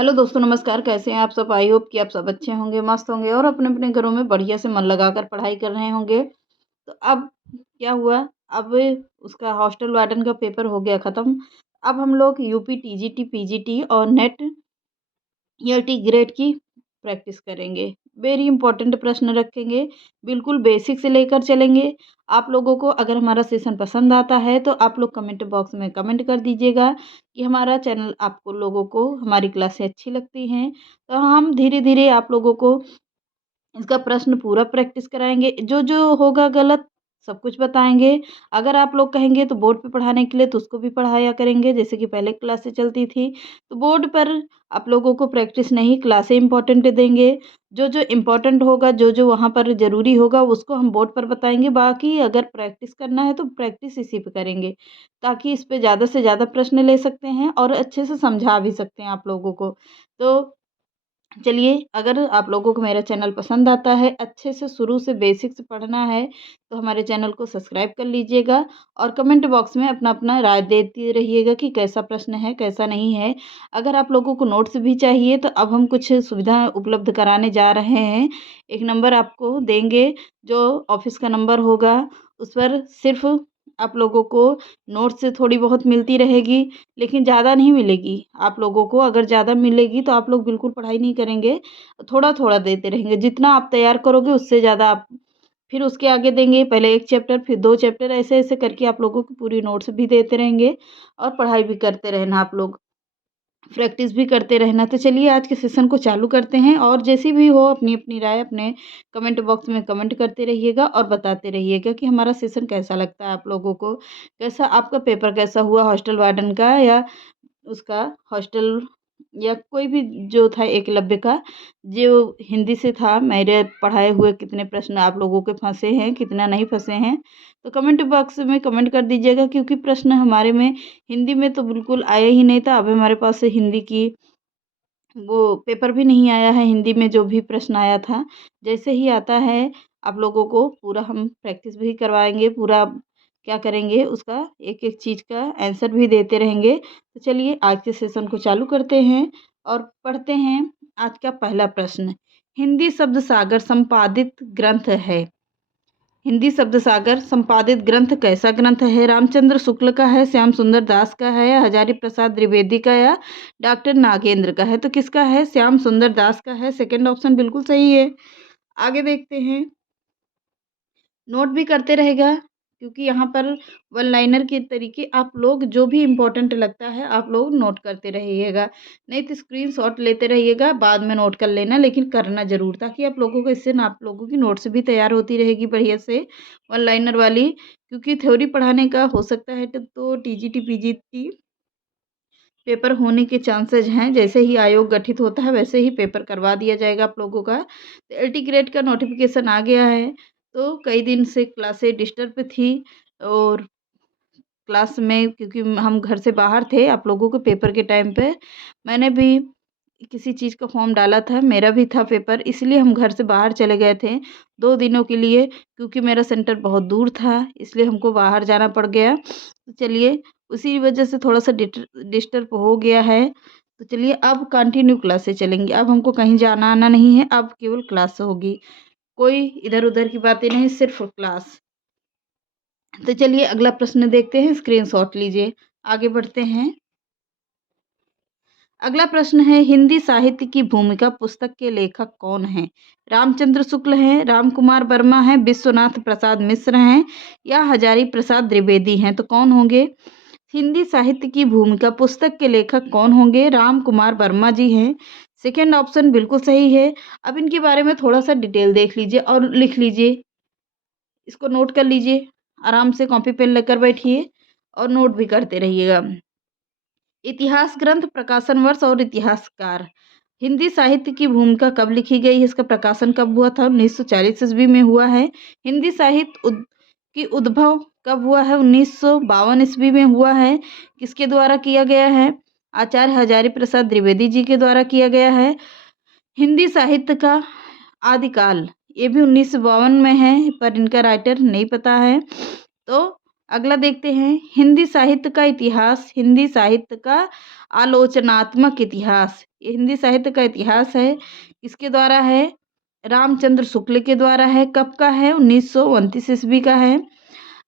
Hello दोस्तों, नमस्कार। कैसे हैं आप सब? आई होप कि आप सब अच्छे होंगे, मस्त होंगे और अपने-अपने घरों में बढ़िया से मन लगाकर पढ़ाई कर रहे होंगे। तो अब क्या हुआ, अब उसका हॉस्टल वार्डन का पेपर हो गया ख़त्म। अब हम लोग यूपी, टीजीटी, पीजीटी और नेट ईआरटी ग्रेड की प्रैक्टिस करेंगे। वेरी इंपॉर्टेंट प्रश्न रखेंगे, बिल्कुल बेसिक से लेकर चलेंगे। आप लोगों को अगर हमारा सेशन पसंद आता है तो आप लोग कमेंट बॉक्स में कमेंट कर दीजिएगा कि हमारा चैनल आपको लोगों को हमारी क्लासें अच्छी लगती हैं। तो हम धीरे-धीरे आप लोगों को इसका प्रश्न पूरा प्रैक्टिस कराएँगे। जो होगा गलत सब कुछ बताएँगे। अगर आप लोग कहेंगे तो बोर्ड पे पढ़ाने के लिए तो उसको भी पढ़ाया करेंगे, जैसे कि पहले क्लासें चलती थी। तो बोर्ड पर आप लोगों को प्रैक्टिस नहीं, क्लासें इम्पोर्टेंट देंगे। जो-जो इम्पोर्टेंट होगा, जो-जो वहाँ पर ज़रूरी होगा उसको हम बोर्ड पर बताएँगे। बाकी अगर प्रैक्टिस करना है तो प्रैक्टिस इसी पे करेंगे, ताकि इस पे ज़्यादा से ज़्यादा प्रश्न ले सकते हैं और अच्छे से समझा भी सकते हैं आप लोगों को। तो चलिए, अगर आप लोगों को मेरा चैनल पसंद आता है, अच्छे से शुरू से बेसिक से पढ़ना है, तो हमारे चैनल को सब्सक्राइब कर लीजिएगा और कमेंट बॉक्स में अपना-अपना राय देते रहिएगा कि कैसा प्रश्न है, कैसा नहीं है। अगर आप लोगों को नोट्स भी चाहिए, तो अब हम कुछ सुविधा उपलब्ध कराने जा रहे हैं। एक नंबर आपको देंगे, जो ऑफ़िस का नंबर होगा, उस पर सिर्फ़ आप लोगों को नोट्स से थोड़ी बहुत मिलती रहेगी, लेकिन ज़्यादा नहीं मिलेगी। आप लोगों को अगर ज़्यादा मिलेगी तो आप लोग बिल्कुल पढ़ाई नहीं करेंगे, थोड़ा-थोड़ा देते रहेंगे। जितना आप तैयार करोगे उससे ज़्यादा आप फिर उसके आगे देंगे, पहले 1 चैप्टर फिर 2 चैप्टर ऐसे-ऐसे करके आप लोगों को पूरी नोट्स भी देते रहेंगे और पढ़ाई भी करते रहना आप लोग। प्रैक्टिस भी करते रहना। तो चलिए आज के सेशन को चालू करते हैं और जैसी भी हो अपनी-अपनी राय अपने कमेंट बॉक्स में कमेंट करते रहिएगा और बताते रहिएगा कि हमारा सेशन कैसा लगता है आप लोगों को। कैसा आपका पेपर कैसा हुआ हॉस्टल वार्डन का या उसका हॉस्टल या कोई भी जो था एकलव्य का, जो हिंदी से था, मेरे पढ़ाए हुए कितने प्रश्न आप लोगों के फँसे हैं, कितना नहीं फँसे हैं। तो कमेंट बॉक्स में कमेंट कर दीजिएगा, क्योंकि प्रश्न हमारे में हिंदी में तो बिल्कुल आया ही नहीं था। अब हमारे पास हिंदी की वो पेपर भी नहीं आया है, हिंदी में जो भी प्रश्न आया था। जैसे ही आता है आप लोगों को पूरा हम प्रैक्टिस भी करवाएँगे, पूरा क्या करेंगे उसका एक-एक चीज़ का आंसर भी देते रहेंगे। तो चलिए आज के सेशन को चालू करते हैं और पढ़ते हैं आज का पहला प्रश्न। हिंदी शब्द सागर संपादित ग्रंथ है। हिंदी शब्द सागर संपादित ग्रंथ कैसा ग्रंथ है? रामचंद्र शुक्ल का है, श्याम सुंदर दास का है, हजारी प्रसाद द्विवेदी का या डॉक्टर नागेंद्र का है? तो किसका है? श्याम सुंदर दास का है। सेकंड ऑप्शन बिल्कुल सही है। आगे देखते हैं। नोट भी करते रहेगा, क्योंकि यहाँ पर वन लाइनर के तरीके आप लोग जो भी इम्पोर्टेंट लगता है आप लोग नोट करते रहिएगा। नहीं तो स्क्रीनशॉट लेते रहिएगा, बाद में नोट कर लेना, लेकिन करना ज़रूर, ताकि आप लोगों को इससे ना आप लोगों की नोट्स भी तैयार होती रहेगी बढ़िया से वन लाइनर वाली। क्योंकि थ्योरी पढ़ाने का हो सकता है तो टीजीटी पीजीटी पेपर होने के चांसेज हैं। जैसे ही आयोग गठित होता है वैसे ही पेपर करवा दिया जाएगा आप लोगों का। तो एलटी ग्रेड का नोटिफिकेशन आ गया है। तो कई दिन से क्लासें डिस्टर्ब थी और क्लास में, क्योंकि हम घर से बाहर थे आप लोगों के पेपर के टाइम पे, मैंने भी किसी चीज़ का फॉर्म डाला था, मेरा भी था पेपर, इसलिए हम घर से बाहर चले गए थे 2 दिनों के लिए, क्योंकि मेरा सेंटर बहुत दूर था, इसलिए हमको बाहर जाना पड़ गया। तो चलिए उसी वजह से थोड़ा-सा डिस्टर्ब हो गया है। तो चलिए अब कंटिन्यू क्लासें चलेंगी, अब हमको कहीं जाना-आना नहीं है, अब केवल क्लास होगी। कोई इधर-उधर की बातें नहीं, सिर्फ़ क्लास। तो चलिए अगला प्रश्न देखते हैं, स्क्रीनशॉट लीजिए। आगे बढ़ते हैं। अगला प्रश्न है, हिंदी साहित्य की भूमिका पुस्तक के लेखक कौन हैं? रामचंद्र शुक्ल हैं, रामकुमार वर्मा हैं, विश्वनाथ प्रसाद मिश्र हैं या हजारी प्रसाद द्विवेदी हैं? तो कौन होंगे? हिंदी साहित्य की भूमिका पुस्तक के लेखक कौन होंगे? रामकुमार वर्मा जी हैं। सेकंड ऑप्शन बिल्कुल सही है। अब इनके बारे में थोड़ा-सा डिटेल देख लीजिए और लिख लीजिए। इसको नोट कर लीजिए। आराम से कॉपी पेन लेकर बैठिए और नोट भी करते रहिएगा। इतिहास ग्रंथ, प्रकाशन वर्ष और इतिहासकार। हिंदी साहित्य की भूमिका कब लिखी गई है? इसका प्रकाशन कब हुआ था? 1940 ईस्वी में हुआ है। हिंदी साहित्य की उद्भव कब हुआ है? 1952 ईस्वी में हुआ है। किसके द्वारा किया गया है? आचार्य हजारी प्रसाद द्विवेदी जी के द्वारा किया गया है। हिंदी साहित्य का आदिकाल, ये भी 1952 में है, पर इनका राइटर नहीं पता है। तो अगला देखते हैं, हिंदी साहित्य का इतिहास। हिंदी साहित्य का आलोचनात्मक इतिहास, ये हिंदी साहित्य का इतिहास है, किसके द्वारा है? रामचंद्र शुक्ल के द्वारा है। कब का है? 1929 ईस्वी का है।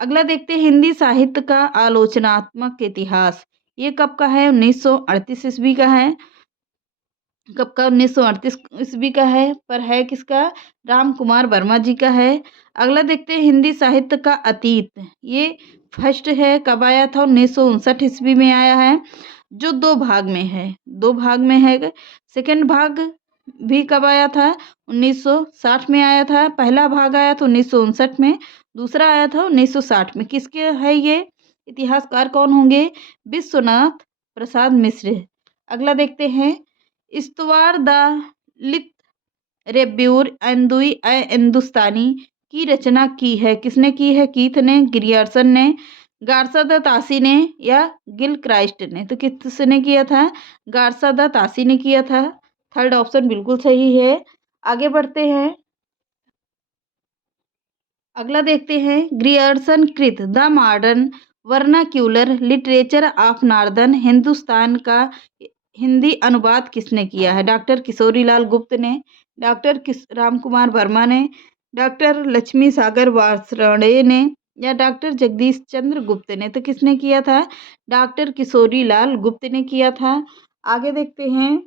अगला देखते हैं हिंदी साहित्य का आलोचनात्मक इतिहास, ये कब का है? 1938 ईस्वी का है। कब का? 1938 ईस्वी का है, पर है किसका? राम कुमार वर्मा जी का है। अगला देखते हैं हिंदी साहित्य का अतीत, ये फर्स्ट है, कब आया था? 1959 ईस्वी में आया है, जो 2 भाग में है, 2 भाग में है। सेकंड भाग भी कब आया था? 1960 में आया था। पहला भाग आया था 1959 में, दूसरा आया था 1960 में। किसके है ये? इतिहासकार कौन होंगे? विश्वनाथ प्रसाद मिश्र। अगला देखते हैं इस्तवार द लित रेब्यूर एंदुई ए हिंदुस्तानी की रचना की है, किसने की है? कीथ ने, ग्रियर्सन ने, गार्सा द तासी ने या गिल क्राइस्ट ने? तो किसने किया था? गार्सा द तासी ने किया था। थर्ड ऑप्शन बिल्कुल सही है। आगे बढ़ते हैं, अगला देखते हैं ग्रियर्सन कृत the modern vernacular literature of northern Hindustan का हिंदी अनुवाद किसने किया है? डॉक्टर किशोरीलाल गुप्त ने, डॉक्टर राम कुमार वर्मा ने, डॉक्टर लक्ष्मी सागर वार्ष्णेय ने या डॉक्टर जगदीश चंद्र गुप्त ने? तो किसने किया था? डॉक्टर किशोरीलाल गुप्त ने किया था। आगे देखते हैं,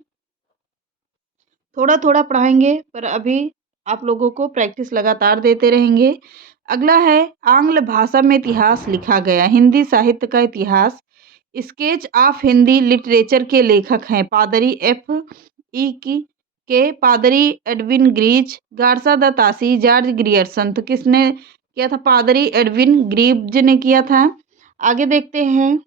थोड़ा थोड़ा पढ़ाएंगे पर अभी आप लोगों को प्रैक्टिस लगातार देते रहेंगे। अगला है आंग्ल भाषा में इतिहास लिखा गया हिंदी साहित्य का इतिहास। स्केच ऑफ हिंदी लिटरेचर के लेखक हैं पादरी एफ ई की के, पादरी Edwin Greaves, Garcin de Tassy, George Grierson. तो किसने किया था? पादरी एडविन ग्रीव्ज ने किया था। आगे देखते हैं,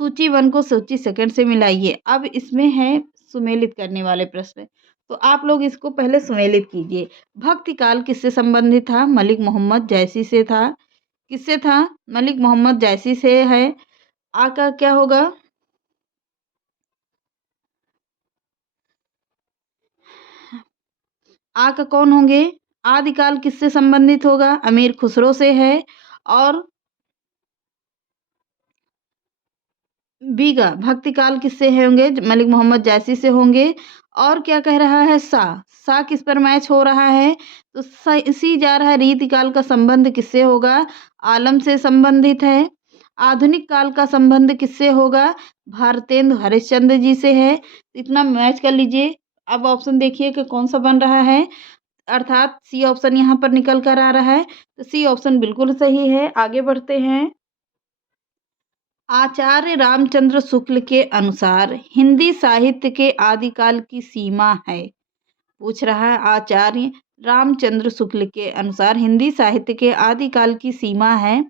सूची 1 को सूची 2 से मिलाइए। अब इसमें है सुमेलित करने वाले प्रश्न, तो आप लोग इसको पहले सुमेलित कीजिए। भक्ति काल किससे संबंधित था? मलिक मोहम्मद जैसी से था। किससे था? मलिक मोहम्मद जैसी से है। आ का क्या होगा? आ का कौन होंगे? आदिकाल किससे संबंधित होगा? अमीर खुसरो से है। और बीगा भक्ति काल किससे होंगे? मलिक मोहम्मद जैसी से होंगे। और क्या कह रहा है? सा किस पर मैच हो रहा है? तो सी जा रहा है रीतिकाल का संबंध किससे होगा? आलम से संबंधित है। आधुनिक काल का संबंध किससे होगा? भारतेंदु हरिश्चंद्र जी से है। इतना मैच कर लीजिए। अब ऑप्शन देखिए कि कौन सा बन रहा है, अर्थात सी ऑप्शन यहाँ पर निकल कर आ रहा है, तो सी ऑप्शन बिल्कुल सही है। आगे बढ़ते हैं, आचार्य रामचंद्र शुक्ल के अनुसार हिंदी साहित्य के आदिकाल की सीमा है। पूछ रहा है आचार्य रामचंद्र शुक्ल के अनुसार हिंदी साहित्य के आदिकाल की सीमा है।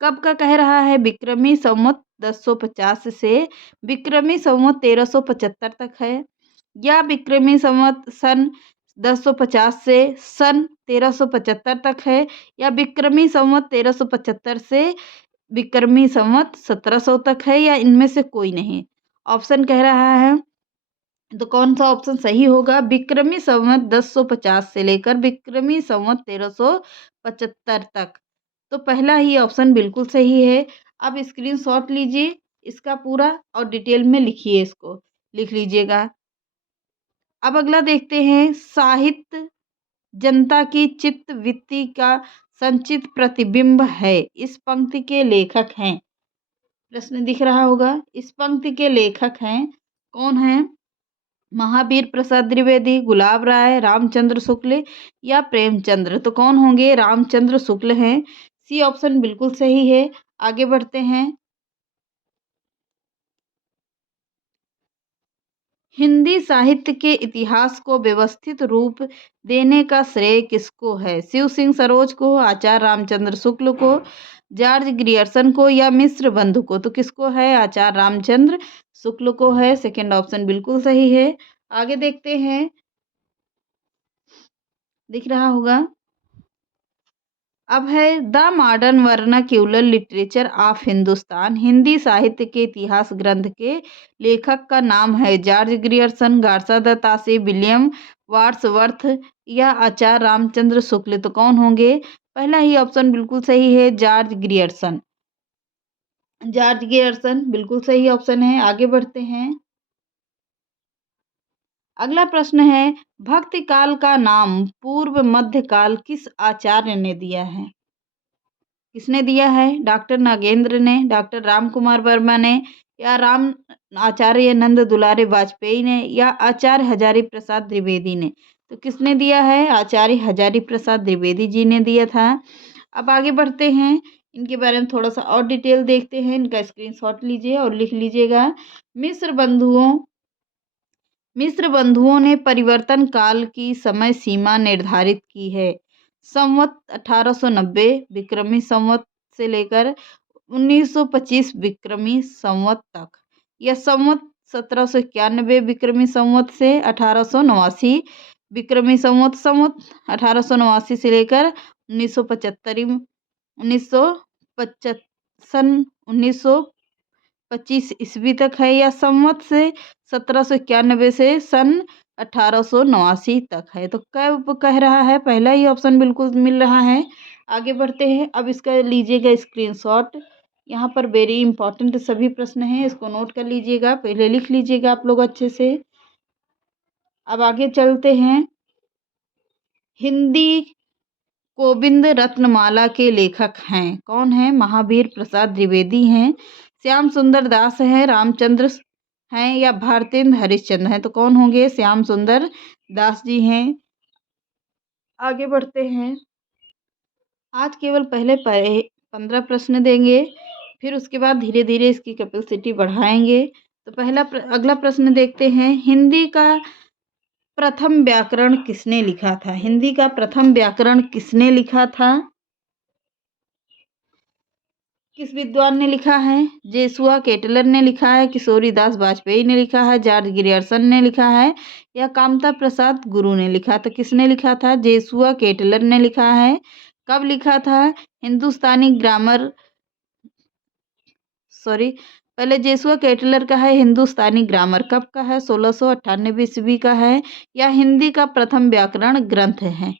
कब का कह रहा है? विक्रमी संवत 1050 से विक्रमी संवत 1375 तक है, या विक्रमी संवत सन 1050 से सन 1375 तक है, या विक्रमी संवत 1375 से विक्रमी संवत 1700 तक है, या इनमें से कोई नहीं। ऑप्शन कह रहा है, तो कौन सा ऑप्शन सही होगा? विक्रमी संवत 1050 से लेकर विक्रमी संवत 1375 तक। तो पहला ही ऑप्शन बिल्कुल सही है। अब स्क्रीनशॉट लीजिए इसका पूरा और डिटेल में लिखिए, इसको लिख लीजिएगा। अब अगला देखते हैं, साहित्य जनता की चित्त वृत्ति का संचित प्रतिबिंब है, इस पंक्ति के लेखक हैं। प्रश्न दिख रहा होगा, इस पंक्ति के लेखक हैं कौन हैं? महावीर प्रसाद द्विवेदी, गुलाब राय, रामचंद्र शुक्ल या प्रेमचंद्र? तो कौन होंगे? रामचंद्र शुक्ल हैं। सी ऑप्शन बिल्कुल सही है। आगे बढ़ते हैं, हिंदी साहित्य के इतिहास को व्यवस्थित रूप देने का श्रेय किसको है? शिव सिंह सरोज को, आचार्य रामचंद्र शुक्ल को, जॉर्ज ग्रियर्सन को या मिश्र बंधु को? तो किसको है? आचार्य रामचंद्र शुक्ल को है। सेकंड ऑप्शन बिल्कुल सही है। आगे देखते हैं, दिख रहा होगा, अब है the modern vernacular literature of Hindustan Hindi साहित्य के इतिहास ग्रंथ के लेखक का नाम है George Grierson, Garcin de Tassy, William Wordsworth या आचार्य रामचंद्र शुक्ल? तो कौन होंगे? पहला ही ऑप्शन बिल्कुल सही है, जॉर्ज ग्रियर्सन। जॉर्ज गियर्सन बिल्कुल सही ऑप्शन है। आगे बढ़ते हैं। अगला प्रश्न है, भक्ति काल का नाम पूर्व मध्य काल किस आचार्य ने दिया है? किसने दिया है? डॉक्टर नागेंद्र ने, डॉक्टर राम कुमार वर्मा ने, या राम आचार्य नंद दुलारे वाजपेयी ने, या आचार्य हजारी प्रसाद द्विवेदी ने? तो किसने दिया है? आचार्य हजारी प्रसाद द्विवेदी जी ने दिया था। अब आगे बढ़ते हैं, इनके बारे में थोड़ा सा और डिटेल देखते हैं। इनका स्क्रीनशॉट लीजिए और लिख लीजिएगा। मिस्र बंधुओं मिस्र बंधुओं ने परिवर्तन काल की समय सीमा निर्धारित की है। संवत 1890 विक्रमी संवत से लेकर 1925 विक्रमी संवत तक, या संवत 1791 विक्रमी संवत से 1889 विक्रमी संवत, संवत 1889 से लेकर 1975 सन 1925 ईस्वी तक है, या संवत से 1791 से सन 1889 तक है। तो कब कह रहा है? पहला ही ऑप्शन बिल्कुल मिल रहा है। आगे बढ़ते हैं। अब इसका लीजिएगा स्क्रीनशॉट। यहाँ पर वेरी इंपॉर्टेंट सभी प्रश्न हैं, इसको नोट कर लीजिएगा, पहले लिख लीजिएगा आप लोग अच्छे से। अब आगे चलते हैं। हिंदी गोविंद रत्नमाला के लेखक हैं, कौन है? महावीर प्रसाद द्विवेदी हैं, श्याम सुंदर दास हैं, रामचंद्र हैं, या भारतेंद्र हरिश्चंद्र हैं? तो कौन होंगे? श्याम सुंदर दास जी हैं। आगे बढ़ते हैं। आज केवल पहले 15 प्रश्न देंगे, फिर उसके बाद धीरे धीरे इसकी कैपेसिटी बढ़ाएंगे। तो अगला प्रश्न देखते हैं। हिंदी का प्रथम व्याकरण किसने लिखा था? हिंदी का प्रथम व्याकरण किसने लिखा था? किस विद्वान ने लिखा है? जेसुआ केटलर ने लिखा है, किशोरीदास वाजपेयी ने लिखा है, जॉर्ज गियर्सन ने लिखा है, या कामता प्रसाद गुरु ने लिखा? तो किसने लिखा था? जेसुआ केटलर ने लिखा है। कब लिखा था? हिंदुस्तानी ग्रामर सॉरी पहले जेसुआ केटलर का है हिंदुस्तानी ग्रामर, कब का है? 1698 ईस्वी का है, या हिंदी का प्रथम व्याकरण ग्रंथ है?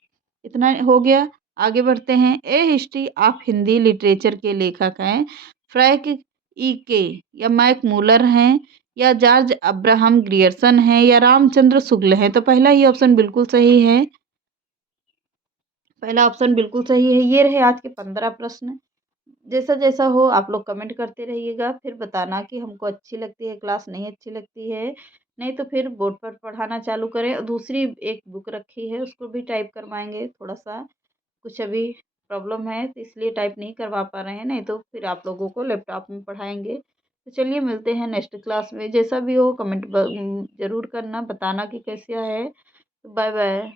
इतना हो गया। आगे बढ़ते हैं। ए हिस्ट्री ऑफ हिंदी लिटरेचर के लेखक हैं फ्रैंक ई के, या मैक मूलर हैं, या जॉर्ज अब्राहम ग्रियर्सन हैं, या रामचंद्र शुक्ल हैं? तो पहला ही ऑप्शन बिल्कुल सही है। पहला ऑप्शन बिल्कुल सही है। ये रहे आज के 15 प्रश्न। जैसा जैसा हो आप लोग कमेंट करते रहिएगा, फिर बताना कि हमको अच्छी लगती है क्लास, नहीं अच्छी लगती है। नहीं तो फिर बोर्ड पर पढ़ाना चालू करें। दूसरी एक बुक रखी है, उसको भी टाइप करवाएंगे। थोड़ा सा कुछ अभी प्रॉब्लम है तो इसलिए टाइप नहीं करवा पा रहे हैं, नहीं तो फिर आप लोगों को लैपटॉप में पढ़ाएंगे। तो चलिए मिलते हैं नेक्स्ट क्लास में। जैसा भी हो कमेंट ज़रूर करना, बताना कि कैसा है। तो बाय बाय।